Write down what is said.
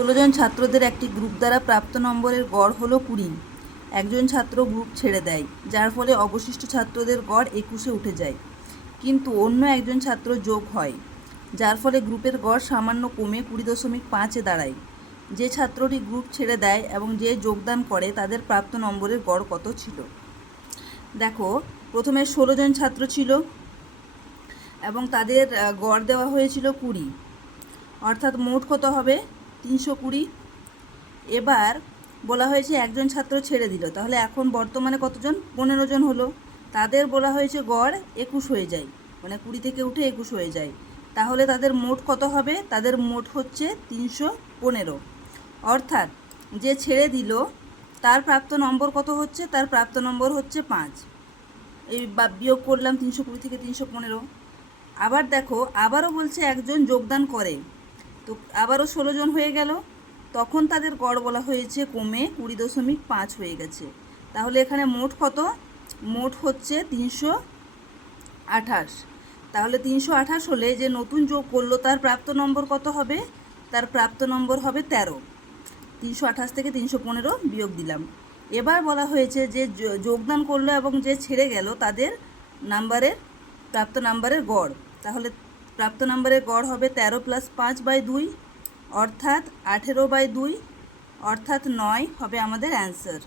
16 জন ছাত্রদের একটি গ্রুপ দ্বারা প্রাপ্ত নম্বরের গড় হলো 20। একজন ছাত্র গ্রুপ ছেড়ে দেয়, যার ফলে অবশিষ্ট ছাত্রদের গড় 21-এ উঠে যায়। কিন্তু অন্য একজন ছাত্র যোগ হয়, যার ফলে গ্রুপের গড় সামান্য কমে 20.5-এ দাঁড়ায়। যে ছাত্রটি গ্রুপ ছেড়ে দেয় এবং যে যোগদান করে তাদের প্রাপ্ত নম্বরের গড় কত ছিল? দেখো, প্রথমে 16 জন ছাত্র ছিল এবং তাদের গড় দেওয়া হয়েছিল 20, অর্থাৎ মোট কত হবে? 320। এবার বলা হয়েছে একজন ছাত্র ছেড়ে দিল, তাহলে এখন বর্তমানে কতজন? 15 জন হলো। তাদের বলা হয়েছে গড় 21 হয়ে যায়, মানে 20 থেকে উঠে 21 হয়ে যায়। তাহলে তাদের মোট কত হবে? তাদের মোট হচ্ছে 315। অর্থাৎ যে ছেড়ে দিল তার প্রাপ্ত নম্বর কত হচ্ছে? তার প্রাপ্ত নম্বর হচ্ছে 5। এই বিয়োগ করলাম 320 থেকে 315। আবার দেখো, আবারও বলছে একজন যোগদান করে, তো আবারও 16 জন হয়ে গেল। তখন তাদের গড় বলা হয়েছে কমে 20.5 হয়ে গেছে। তাহলে এখানে মোট কত? মোট হচ্ছে 328। তাহলে 328 হলে যে নতুন যোগ করলো তার প্রাপ্ত নম্বর কত হবে? তার প্রাপ্ত নম্বর হবে 13। 328 থেকে 315 বিয়োগ দিলাম। এবার বলা হয়েছে যে যোগদান করলো এবং যে ছেড়ে গেল তাদের প্রাপ্ত নাম্বারের গড়। তাহলে প্রাপ্ত নাম্বারের গড় হবে 13 + 5/2, অর্থাৎ 18/2, অর্থাৎ 9 হবে আমাদের অ্যান্সার।